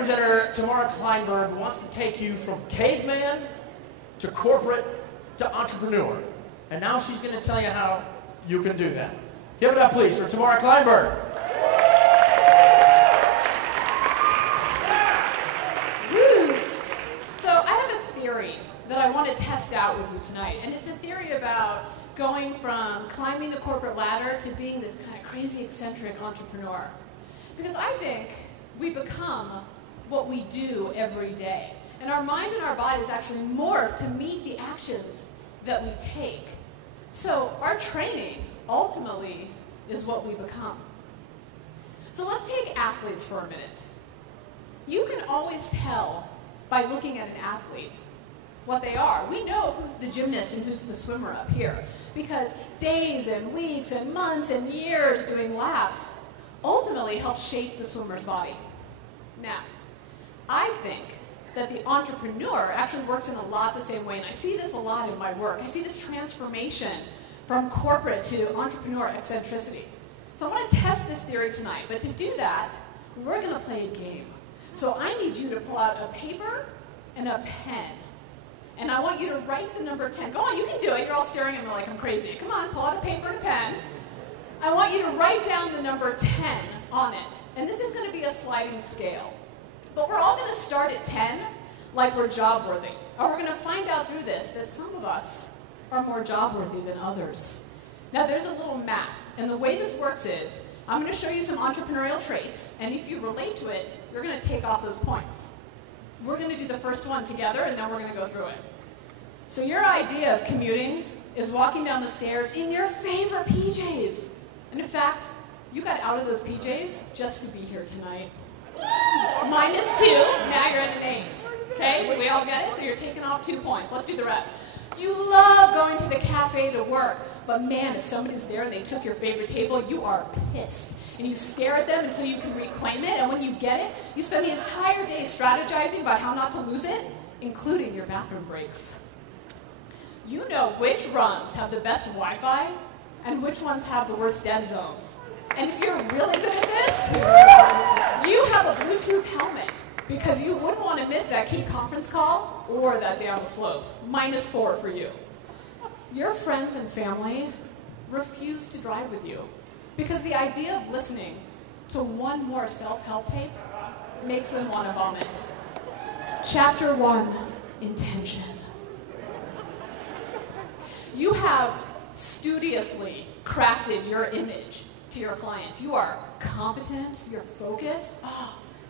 presenter, Tamara Kleinberg, wants to take you from caveman to corporate to entrepreneur. And now she's going to tell you how you can do that. Give it up, please, for Tamara Kleinberg. Woo! So I have a theory that I want to test out with you tonight. And it's a theory about going from climbing the corporate ladder to being this kind of crazy, eccentric entrepreneur. Because I think we become what we do every day. And our mind and our bodies actually morph to meet the actions that we take. So our training ultimately is what we become. So let's take athletes for a minute. You can always tell by looking at an athlete what they are. We know who's the gymnast and who's the swimmer up here because days and weeks and months and years doing laps ultimately help shape the swimmer's body. Now, I think that the entrepreneur actually works in a lot the same way, and I see this a lot in my work. I see this transformation from corporate to entrepreneur eccentricity. So I want to test this theory tonight, but to do that, we're going to play a game. So I need you to pull out a paper and a pen, and I want you to write the number 10. Go on, you can do it. You're all staring at me like I'm crazy. Come on, pull out a paper and a pen. I want you to write down the number 10 on it, and this is going to be a sliding scale. But we're all going to start at 10 like we're job-worthy. And we're going to find out through this that some of us are more job-worthy than others. Now, there's a little math. And the way this works is I'm going to show you some entrepreneurial traits. And if you relate to it, you're going to take off those points. We're going to do the first one together, and then we're going to go through it. So your idea of commuting is walking down the stairs in your favorite PJs. And in fact, you got out of those PJs just to be here tonight. -2, now you're in the names. Okay, we all get it? So you're taking off 2 points. Let's do the rest. You love going to the cafe to work, but man, if somebody's there and they took your favorite table, you are pissed. And you stare at them until you can reclaim it, and when you get it, you spend the entire day strategizing about how not to lose it, including your bathroom breaks. You know which runs have the best Wi-Fi and which ones have the worst dead zones. And if you're really good at this, you have a Bluetooth helmet because you wouldn't want to miss that key conference call or that down the slopes. -4 for you. Your friends and family refuse to drive with you because the idea of listening to one more self-help tape makes them want to vomit. Chapter 1, intention. You have studiously crafted your image to your clients. You are competent, you're focused,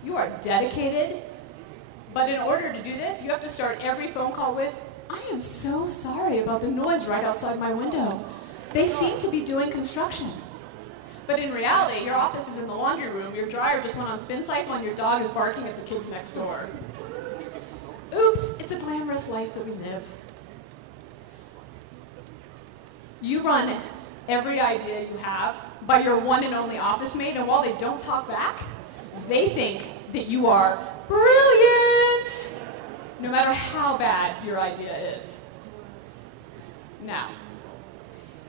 you are dedicated. But in order to do this, you have to start every phone call with, I am so sorry about the noise right outside my window. They seem to be doing construction. But in reality, your office is in the laundry room, your dryer just went on spin cycle, and your dog is barking at the kids next door. Oops, it's a glamorous life that we live. You run every idea you have by your one and only office mate, and while they don't talk back, they think that you are brilliant, no matter how bad your idea is. Now,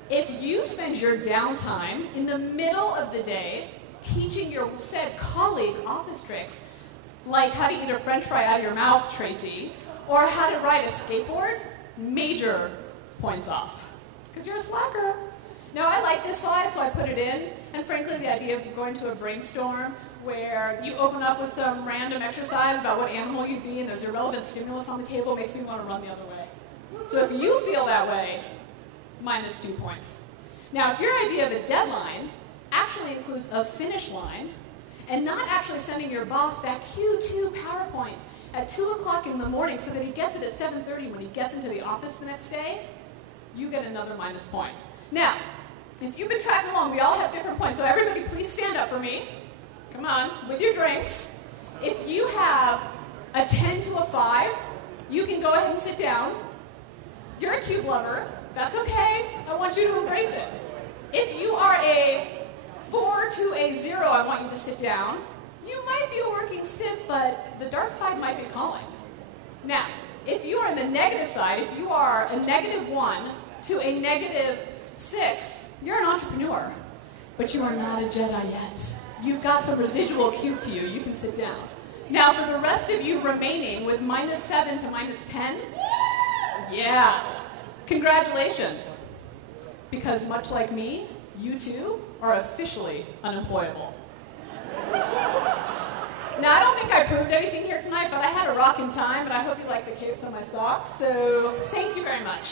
if you spend your downtime in the middle of the day teaching your said colleague office tricks, like how to eat a french fry out of your mouth, Tracy, or how to ride a skateboard, major points off, because you're a slacker. Now, I like this slide, so I put it in, and frankly, the idea of going to a brainstorm where you open up with some random exercise about what animal you'd be, and there's irrelevant stimulus on the table, makes me want to run the other way. So if you feel that way, -2 points. Now, if your idea of a deadline actually includes a finish line, and not actually sending your boss that Q2 PowerPoint at 2 o'clock in the morning so that he gets it at 7:30 when he gets into the office the next day, you get another -point. Now, if you've been tracking along, we all have different points, so everybody please stand up for me. Come on, with your drinks. If you have a 10 to a 5, you can go ahead and sit down. You're a cute lover. That's okay. I want you to embrace it. If you are a 4 to a 0, I want you to sit down. You might be working stiff, but the dark side might be calling. Now, if you are on the negative side, if you are a -1 to a -6, you're an entrepreneur, but you are not a Jedi yet. You've got some residual cute to you. You can sit down. Now for the rest of you remaining with -7 to -10, yeah, congratulations. Because much like me, you too are officially unemployable. Now, I don't think I proved anything here tonight, but I had a rockin' time, and I hope you like the capes on my socks, so thank you very much.